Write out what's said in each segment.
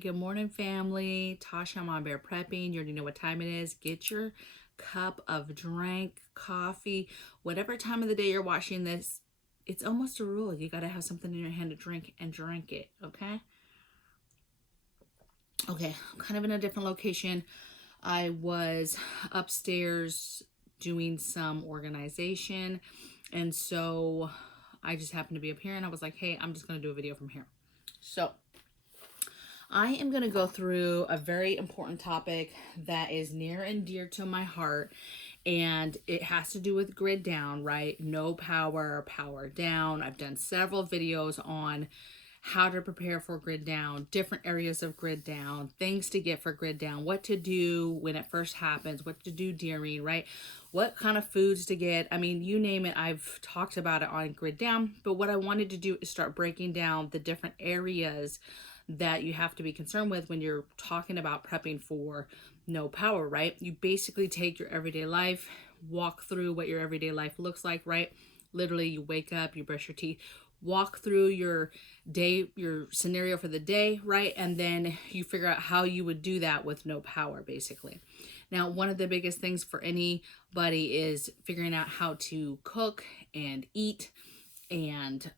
good morning, family. Tasha, MAMABEAR prepping. You already know what time it is. Get your cup of drink, coffee, whatever time of the day you're watching this. It's almost a rule. You got to have something in your hand to drink and drink it, okay? Okay, I'm kind of in a different location. I was upstairs doing some organization, and so I just happened to be up here, and I was like, hey, I'm just going to do a video from here. So I am going to go through a very important topic that is near and dear to my heart, and it has to do with grid down, right? No power, power down. I've done several videos on how to prepare for grid down, different areas of grid down, things to get for grid down, what to do when it first happens, what to do during, right? What kind of foods to get. I mean, you name it, I've talked about it on grid down, but what I wanted to do is start breaking down the different areas that you have to be concerned with when you're talking about prepping for no power, right? You basically take your everyday life, walk through what your everyday life looks like, right? Literally, you wake up, you brush your teeth, walk through your day, your scenario for the day, right? And then you figure out how you would do that with no power, basically. Now, one of the biggest things for anybody is figuring out how to cook and eat and,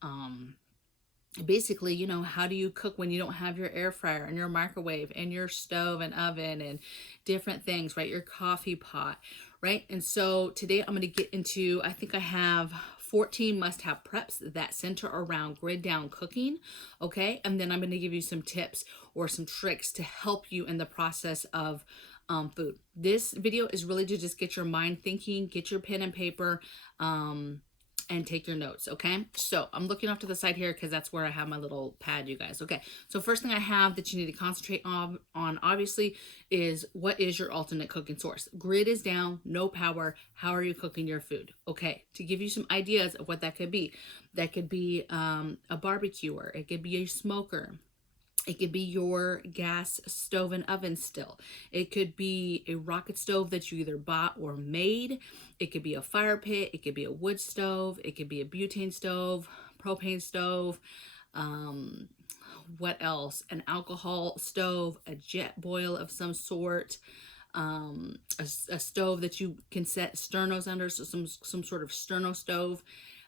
basically, you know, how do you cook when you don't have your air fryer and your microwave and your stove and oven and different things, right? Your coffee pot, right? And so today I'm going to get into, I think I have 14 must-have preps that center around grid down cooking, okay? And then I'm going to give you some tips or some tricks to help you in the process of food. This video is really to just get your mind thinking, get your pen and paper, and take your notes, okay? So I'm looking off to the side here because that's where I have my little pad, you guys. Okay, so first thing I have that you need to concentrate on obviously is what is your alternate cooking source. Grid is down, no power. How are you cooking your food? Okay, to give you some ideas of what that could be a barbecuer, it could be a smoker. It could be your gas stove and oven still. It could be a rocket stove that you either bought or made. It could be a fire pit. It could be a wood stove. It could be a butane stove, propane stove. What else? An alcohol stove, a jet boil of some sort. A stove that you can set sternos under, so some sort of sterno stove.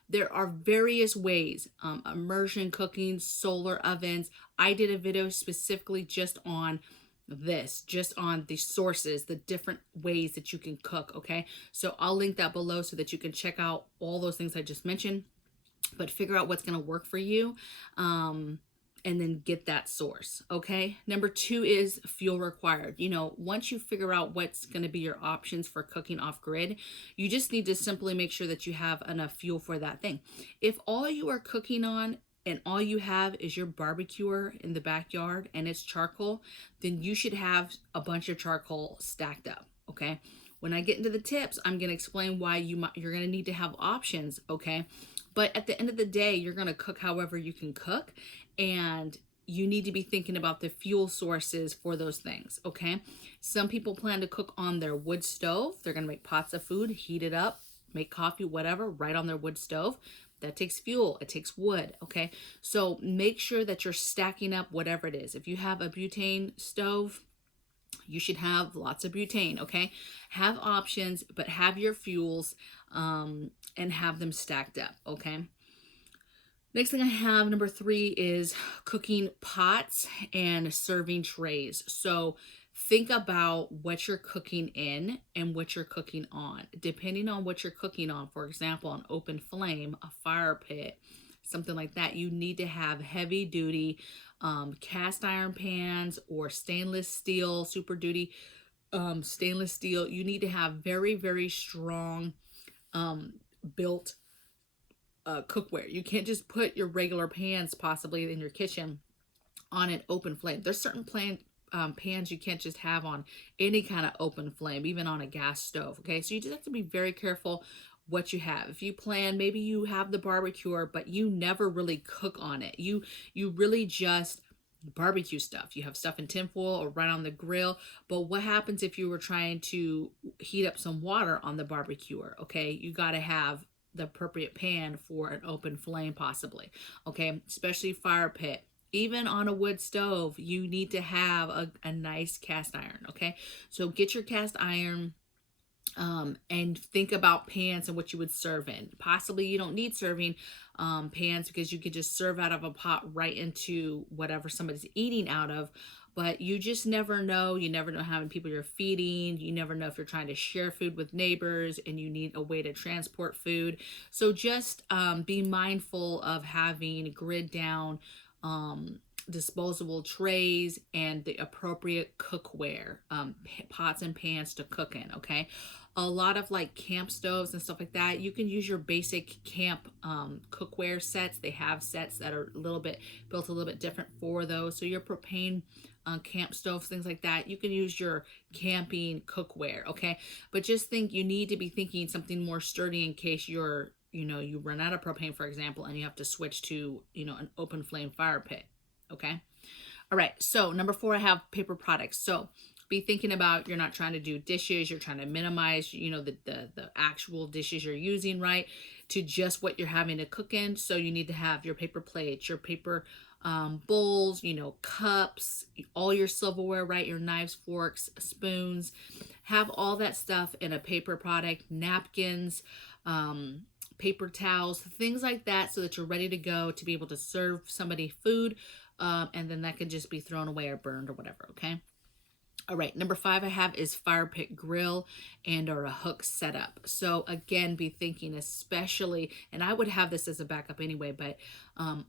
There are various ways, immersion cooking, solar ovens. I did a video specifically just on this, just on the sources, the different ways that you can cook, okay? So I'll link that below so that you can check out all those things I just mentioned, but figure out what's going to work for you. And then get that source, okay? Number 2 is fuel required. You know, once you figure out what's gonna be your options for cooking off grid, you just need to simply make sure that you have enough fuel for that thing. If all you are cooking on and all you have is your barbecuer in the backyard and it's charcoal, then you should have a bunch of charcoal stacked up, okay? When I get into the tips, I'm gonna explain why you're gonna need to have options, okay? But at the end of the day, you're gonna cook however you can cook, and you need to be thinking about the fuel sources for those things, okay? Some people plan to cook on their wood stove. They're gonna make pots of food, heat it up, make coffee, whatever, right on their wood stove. That takes fuel, it takes wood, okay? So make sure that you're stacking up whatever it is. If you have a butane stove, you should have lots of butane, okay? Have options, but have your fuels and have them stacked up, okay? Next thing I have, number 3, is cooking pots and serving trays. So think about what you're cooking in and what you're cooking on. Depending on what you're cooking on, for example, an open flame, a fire pit, something like that, you need to have heavy duty cast iron pans or stainless steel, super duty stainless steel. You need to have very, very strong built cookware. You can't just put your regular pans possibly in your kitchen on an open flame. There's certain pans you can't just have on any kind of open flame, even on a gas stove, okay? So you just have to be very careful what you have. If you plan, maybe you have the barbecuer, but you never really cook on it. You really just barbecue stuff. You have stuff in tinfoil or right on the grill. But what happens if you were trying to heat up some water on the barbecuer, okay? You got to have the appropriate pan for an open flame possibly, okay? Especially fire pit. Even on a wood stove, you need to have a nice cast iron, okay? So get your cast iron, and think about pans and what you would serve in. Possibly you don't need serving pans, because you could just serve out of a pot right into whatever somebody's eating out of. But you just never know. You never know how many people you're feeding. You never know if you're trying to share food with neighbors and you need a way to transport food. So just be mindful of having grid down disposable trays and the appropriate cookware, pots and pans to cook in, okay? A lot of like camp stoves and stuff like that, you can use your basic camp cookware sets. They have sets that are a little bit built a little bit different for those. So your propane camp stoves, things like that, you can use your camping cookware, okay? But just think, you need to be thinking something more sturdy in case you're, you run out of propane, for example, and you have to switch to, an open flame fire pit, okay? All right, so number 4, I have paper products. So be thinking about, you're not trying to do dishes, you're trying to minimize, the actual dishes you're using, right, to just what you're having to cook in. So you need to have your paper plates, your paper bowls, cups, all your silverware, right, your knives, forks, spoons. Have all that stuff in a paper product, napkins, paper towels, things like that, so that you're ready to go to be able to serve somebody food, and then that can just be thrown away or burned or whatever, okay? All right, number 5 I have is fire pit grill and or a hook setup. So again, be thinking, especially, and I would have this as a backup anyway, but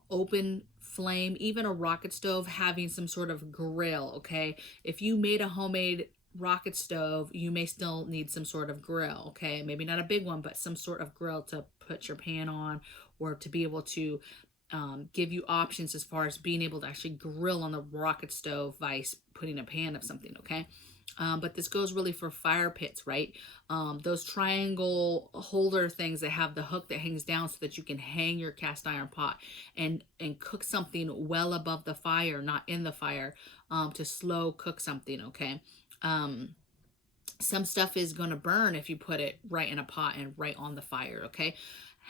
open flame, even a rocket stove, having some sort of grill, okay? If you made a homemade rocket stove, you may still need some sort of grill, okay? Maybe not a big one, but some sort of grill to put your pan on, or to be able to give you options as far as being able to actually grill on the rocket stove vice putting a pan of something, okay? But this goes really for fire pits, right? Those triangle holder things that have the hook that hangs down so that you can hang your cast iron pot and cook something well above the fire, not in the fire, to slow cook something, okay? Some stuff is going to burn if you put it right in a pot and right on the fire, okay?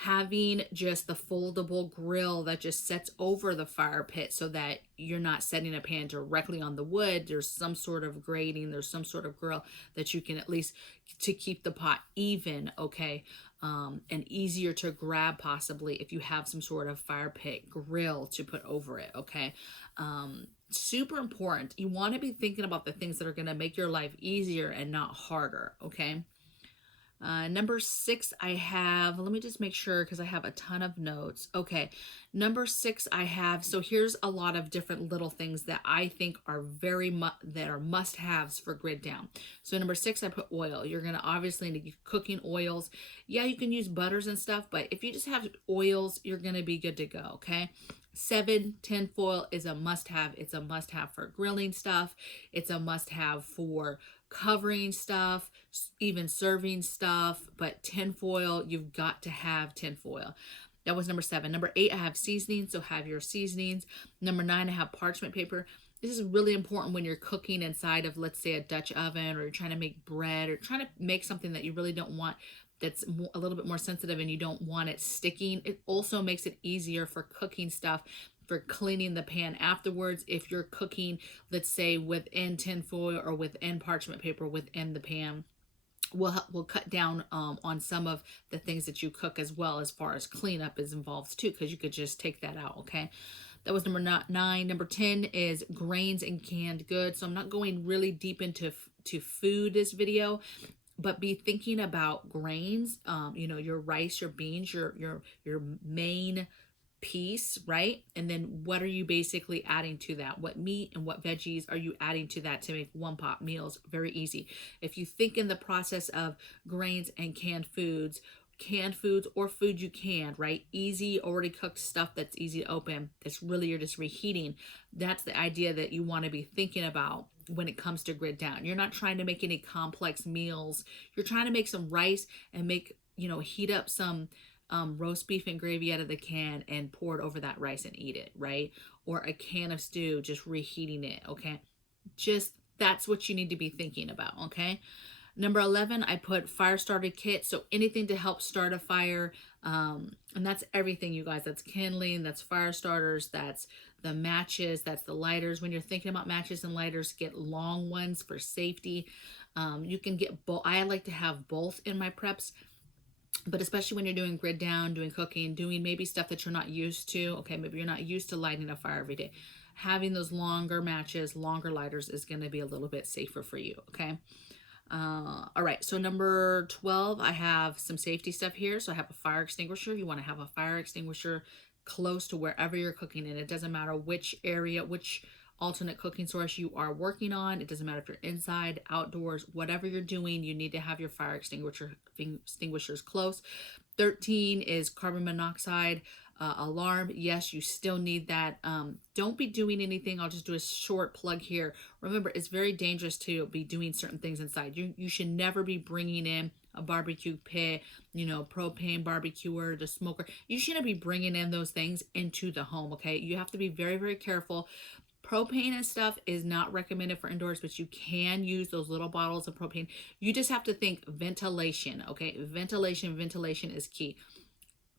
Having just the foldable grill that just sets over the fire pit so that you're not setting a pan directly on the wood. There's some sort of grating, there's some sort of grill that you can, at least to keep the pot even, okay? And easier to grab possibly if you have some sort of fire pit grill to put over it, okay? Super important. You want to be thinking about the things that are going to make your life easier and not harder, okay? Number 6 I have, let me just make sure because I have a ton of notes. Okay, number 6 I have, so here's a lot of different little things that I think are that are must-haves for grid down. So number 6, I put oil. You're going to obviously need cooking oils. Yeah, you can use butters and stuff, but if you just have oils, you're going to be good to go, okay? 7, tin foil is a must-have. It's a must-have for grilling stuff. It's a must-have for covering stuff, even serving stuff, but tin foil, you've got to have tin foil. That was number 7. Number 8, I have seasonings, so have your seasonings. Number 9, I have parchment paper. This is really important when you're cooking inside of, let's say, a Dutch oven, or you're trying to make bread, or trying to make something that you really don't want, that's a little bit more sensitive and you don't want it sticking. It also makes it easier for cooking stuff, for cleaning the pan afterwards. If you're cooking, let's say, within tin foil or within parchment paper within the pan, we'll cut down on some of the things that you cook, as well as far as cleanup is involved too, because you could just take that out, okay? That was number 9. Number 10 is grains and canned goods. So I'm not going really deep into food this video, but be thinking about grains, your rice, your beans, your main piece, right? And then what are you basically adding to that? What meat and what veggies are you adding to that to make one pot meals? Very easy. If you think in the process of grains and canned foods or food you canned, right? Easy, already cooked stuff that's easy to open. That's really, you're just reheating. That's the idea that you want to be thinking about when it comes to grid down. You're not trying to make any complex meals. You're trying to make some rice and heat up some roast beef and gravy out of the can and pour it over that rice and eat it, right? Or a can of stew, just reheating it, okay? Just, that's what you need to be thinking about, okay? Number 11, I put fire starter kit. So anything to help start a fire. And that's everything, you guys. That's kindling, that's fire starters, that's the matches, that's the lighters. When you're thinking about matches and lighters, get long ones for safety. You can get both. I like to have both in my preps, but especially when you're doing grid down, doing cooking, doing maybe stuff that you're not used to. Okay, maybe you're not used to lighting a fire every day. Having those longer matches, longer lighters is going to be a little bit safer for you. Okay. All right, so number 12, I have some safety stuff here. So I have a fire extinguisher. You want to have a fire extinguisher close to wherever you're cooking in. It doesn't matter which area, which alternate cooking source you are working on. It doesn't matter if you're inside, outdoors, whatever you're doing, you need to have your fire extinguishers close. 13 is carbon monoxide alarm. Yes, you still need that. Don't be doing anything. I'll just do a short plug here. Remember, it's very dangerous to be doing certain things inside. You should never be bringing in a barbecue pit, propane barbecuer, the smoker. You shouldn't be bringing in those things into the home, okay? You have to be very, very careful. Propane and stuff is not recommended for indoors, but you can use those little bottles of propane. You just have to think ventilation, okay? Ventilation is key.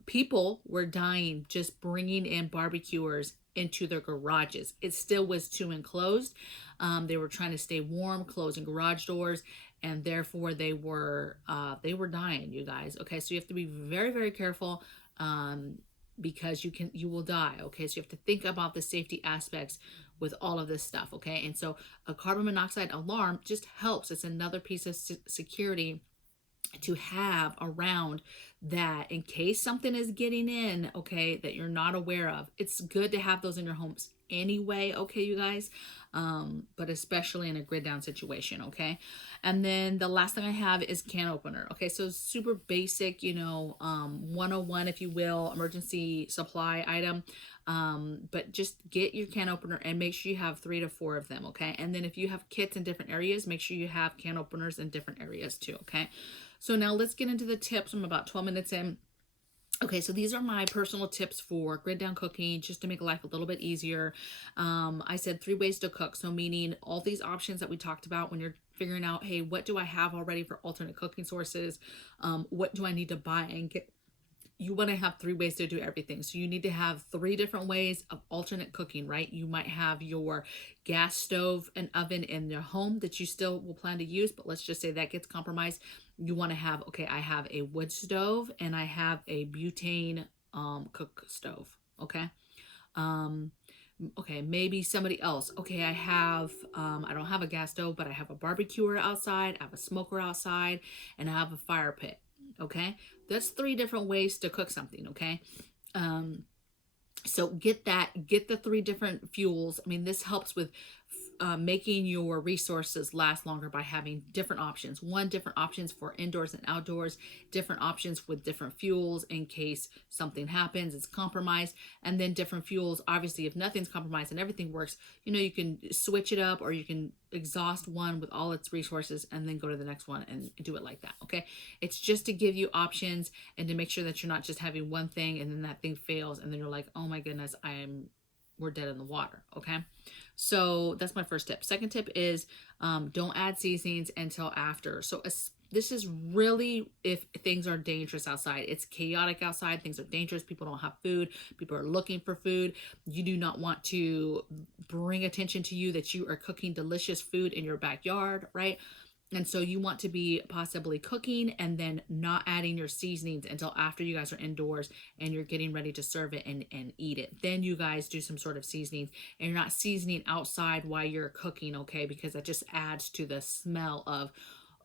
People were dying just bringing in barbecuers into their garages. It still was too enclosed. They were trying to stay warm, closing garage doors, and therefore they were dying, you guys. Okay, so you have to be very, very careful because you will die. Okay, so you have to think about the safety aspects with all of this stuff. Okay, and so a carbon monoxide alarm just helps. It's another piece of security to have around, that in case something is getting in, okay, that you're not aware of. It's good to have those in your homes anyway, okay, you guys, but especially in a grid down situation, okay. And then the last thing I have is can opener. Okay, so super basic, 101, if you will, emergency supply item. But just get your can opener and make sure you have 3 to 4 of them, okay. And then if you have kits in different areas, make sure you have can openers in different areas too, okay. So now let's get into the tips. I'm about 12 minutes in. Okay, so these are my personal tips for grid down cooking, just to make life a little bit easier. I said 3 ways to cook. So meaning all these options that we talked about when you're figuring out, hey, what do I have already for alternate cooking sources? What do I need to buy and get? You want to have 3 ways to do everything. So you need to have 3 different ways of alternate cooking, right? You might have your gas stove and oven in your home that you still will plan to use, but let's just say that gets compromised. You want to have, okay, I have a wood stove and I have a butane cook stove, okay? Okay, maybe somebody else. Okay, I have, I don't have a gas stove, but I have a barbecuer outside, I have a smoker outside, and I have a fire pit, okay? That's 3 different ways to cook something, okay? So get the 3 different fuels. I mean, this helps with making your resources last longer by having different options. Different options for indoors and outdoors, different options with different fuels in case something happens, it's compromised, and then different fuels. Obviously, if nothing's compromised and everything works, you can switch it up, or you can exhaust one with all its resources and then go to the next one and do it like that, okay? It's just to give you options and to make sure that you're not just having one thing and then that thing fails and then you're like, oh my goodness, we're dead in the water, okay? So that's my first tip. Second tip is don't add seasonings until after. So this is really if things are dangerous outside. It's chaotic outside. Things are dangerous. People don't have food. People are looking for food. You do not want to bring attention to you that you are cooking delicious food in your backyard, right? And so you want to be possibly cooking and then not adding your seasonings until after you guys are indoors and you're getting ready to serve it and eat it. Then you guys do some sort of seasonings, and you're not seasoning outside while you're cooking, okay? Because that just adds to the smell of,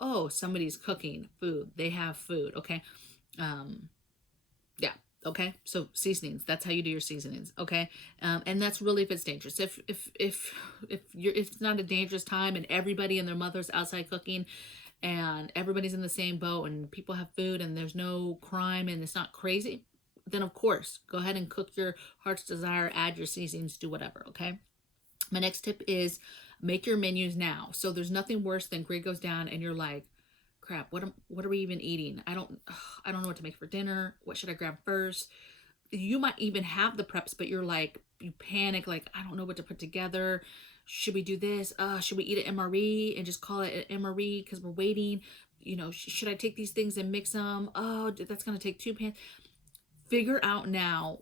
oh, somebody's cooking food. They have food, okay? Yeah. Okay, so seasonings, that's how you do your seasonings, okay? And that's really if it's dangerous. If it's not a dangerous time and everybody and their mother's outside cooking and everybody's in the same boat and people have food and there's no crime and it's not crazy, then of course, go ahead and cook your heart's desire, add your seasonings, do whatever, okay? My next tip is make your menus now. So there's nothing worse than grid goes down and you're like, crap, what are we even eating? I don't know what to make for dinner. What should I grab first? You might even have the preps, but you panic, like, I don't know what to put together. Should we do this? Should we eat an MRE and just call it an MRE because we're waiting? Should I take these things and mix them? Oh, that's going to take 2 pans. Figure out now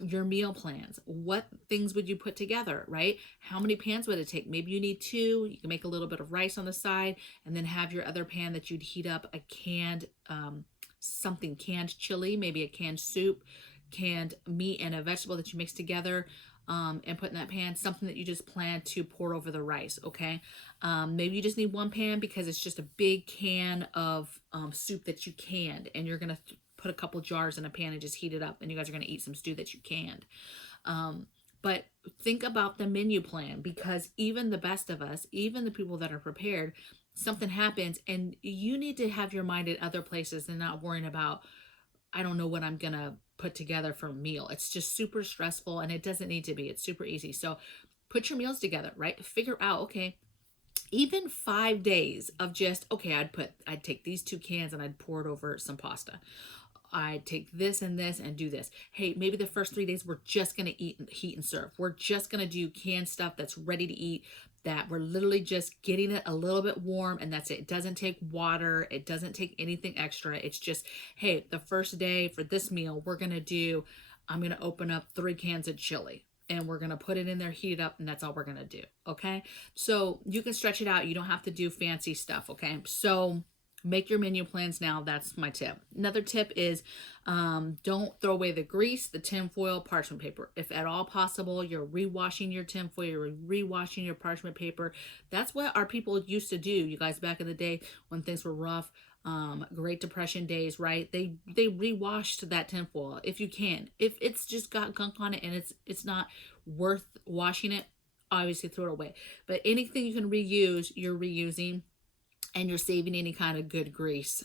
your meal plans. What things would you put together, right? How many pans would it take? Maybe you need two. You can make a little bit of rice on the side and then have your other pan that you'd heat up a canned, canned chili, maybe a canned soup, canned meat and a vegetable that you mix together, and put in that pan, something that you just plan to pour over the rice, okay? Maybe you just need one pan because it's just a big can of soup that you canned, and you're gonna put a couple jars in a pan and just heat it up, and you guys are gonna eat some stew that you canned. But think about the menu plan, because even the best of us, even the people that are prepared, something happens and you need to have your mind at other places and not worrying about, I don't know what I'm gonna put together for a meal. It's just super stressful, and it doesn't need to be. It's super easy. So put your meals together, right? Figure out, okay, even 5 days of just, okay, I'd take these 2 cans and I'd pour it over some pasta. I'd take this and this and do this. Hey, maybe the first 3 days we're just gonna eat, heat and serve. We're just gonna do canned stuff that's ready to eat, that we're literally just getting it a little bit warm, and that's it. It doesn't take water. It doesn't take anything extra. It's just, hey, the first day for this meal, I'm gonna open up 3 cans of chili, and we're gonna put it in there, heat it up, and that's all we're gonna do, okay? So you can stretch it out. You don't have to do fancy stuff, okay? So make your menu plans now. That's my tip. Another tip is don't throw away the grease, the tinfoil, parchment paper. If at all possible, you're rewashing your tinfoil, you're rewashing your parchment paper. That's what our people used to do, you guys, back in the day when things were rough. Great Depression days, right? They rewashed that tinfoil if you can. If it's just got gunk on it and it's not worth washing it, obviously throw it away. But anything you can reuse, you're reusing, and you're saving any kind of good grease.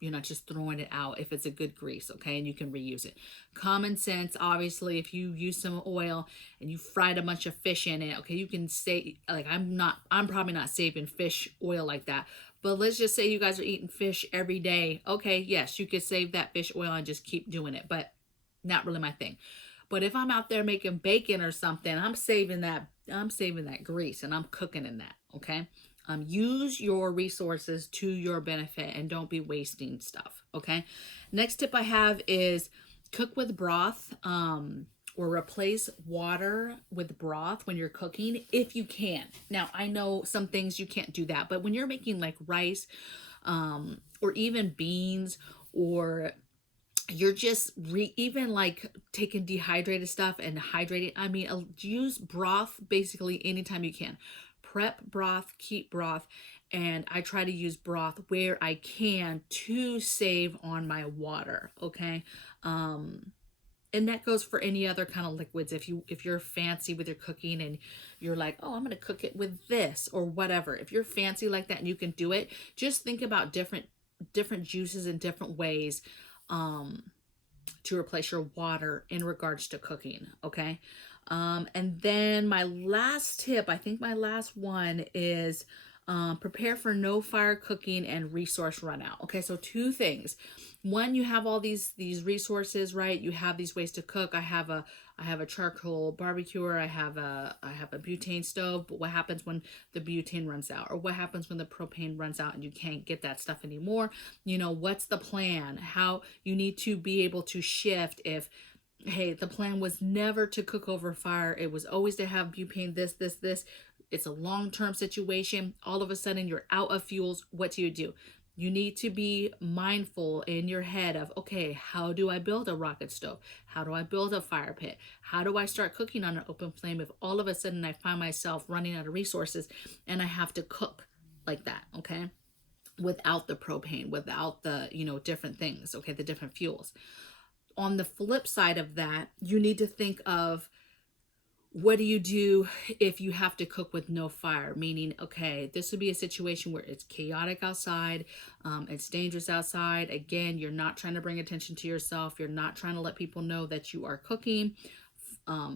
You're not just throwing it out if it's a good grease, okay? And you can reuse it. Common sense, obviously, if you use some oil and you fried a bunch of fish in it, okay, you can say, like, I'm probably not saving fish oil like that. But let's just say you guys are eating fish every day. Okay, yes, you could save that fish oil and just keep doing it, but not really my thing. But if I'm out there making bacon or something, I'm saving that grease and I'm cooking in that, okay? Use your resources to your benefit and don't be wasting stuff, okay? Next tip I have is cook with broth, or replace water with broth when you're cooking if you can. Now, I know some things you can't do that, but when you're making like rice, or even beans, or you're just even like taking dehydrated stuff and hydrating, I mean, use broth basically anytime you can. Prep broth, keep broth, and I try to use broth where I can to save on my water, okay? And that goes for any other kind of liquids. If you're fancy with your cooking and you're like, oh, I'm gonna cook it with this or whatever. If you're fancy like that and you can do it, just think about different juices in different ways to replace your water in regards to cooking, okay? And then my last tip, I think my last one is prepare for no fire cooking and resource run out. Okay, so 2 things. One, you have all these resources, right? You have these ways to cook. I have a charcoal barbecuer. I have a butane stove. But what happens when the butane runs out, or what happens when the propane runs out and you can't get that stuff anymore? You know, what's the plan? How you need to be able to shift if, hey, the plan was never to cook over fire. It was always to have butane, this. It's a long-term situation. All of a sudden, you're out of fuels. What do? You need to be mindful in your head of, okay, how do I build a rocket stove? How do I build a fire pit? How do I start cooking on an open flame if all of a sudden I find myself running out of resources and I have to cook like that, okay? Without the propane, without the, different things, okay, the different fuels. On the flip side of that, you need to think of, what do you do if you have to cook with no fire? Meaning, okay, this would be a situation where it's chaotic outside, it's dangerous outside. Again, you're not trying to bring attention to yourself. You're not trying to let people know that you are cooking.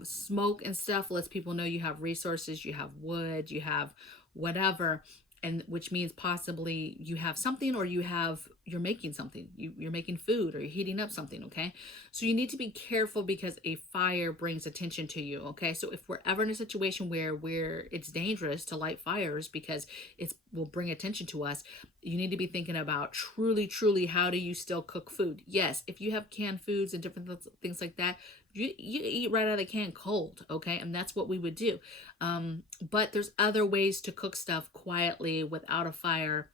Smoke and stuff lets people know you have resources, you have wood, you have whatever, and which means possibly you have something, or you have you're making something, you're making food, or you're heating up something. Okay, so you need to be careful because a fire brings attention to you. Okay, so if we're ever in a situation where it's dangerous to light fires because it will bring attention to us, you need to be thinking about truly how do you still cook food. Yes, if you have canned foods and different things like that, you eat right out of the can cold. Okay, and that's what we would do. But there's other ways to cook stuff quietly without a fire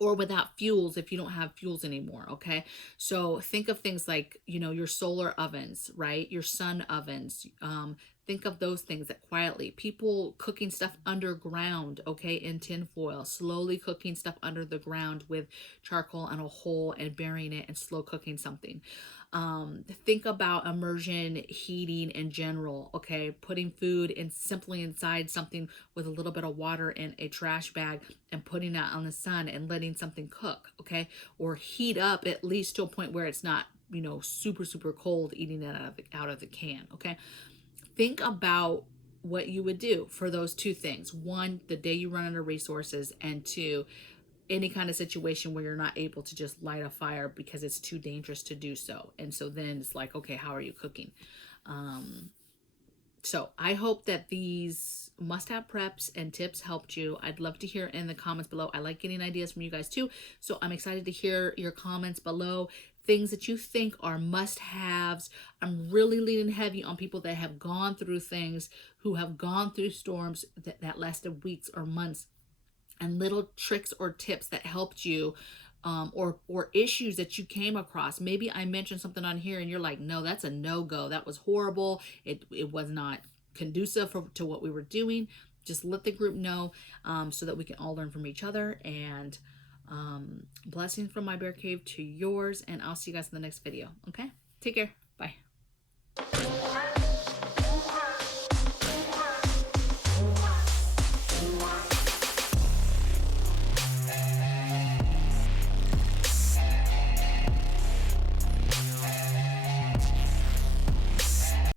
or without fuels if you don't have fuels anymore. Okay, so think of things like, your solar ovens, right? Your sun ovens. Think of those things that quietly, people cooking stuff underground, okay, in tinfoil, slowly cooking stuff under the ground with charcoal and a hole and burying it and slow cooking something. Think about immersion heating in general. Okay, putting food in simply inside something with a little bit of water in a trash bag and putting it on the sun and letting something cook. Okay, or heat up at least to a point where it's not, super cold, eating it out of the can. Okay, think about what you would do for those two things. One, the day you run out of resources, and two, any kind of situation where you're not able to just light a fire because it's too dangerous to do so. And so then it's like, okay, how are you cooking? So I hope that these must-have preps and tips helped you. I'd love to hear in the comments below. I like getting ideas from you guys too. So I'm excited to hear your comments below. Things that you think are must-haves. I'm really leaning heavy on people that have gone through things, who have gone through storms that lasted weeks or months, and little tricks or tips that helped you, or issues that you came across. Maybe I mentioned something on here and you're like, no, that's a no-go. That was horrible. It was not conducive to what we were doing. Just let the group know, so that we can all learn from each other. And blessings from my bear cave to yours. And I'll see you guys in the next video. Okay? Take care.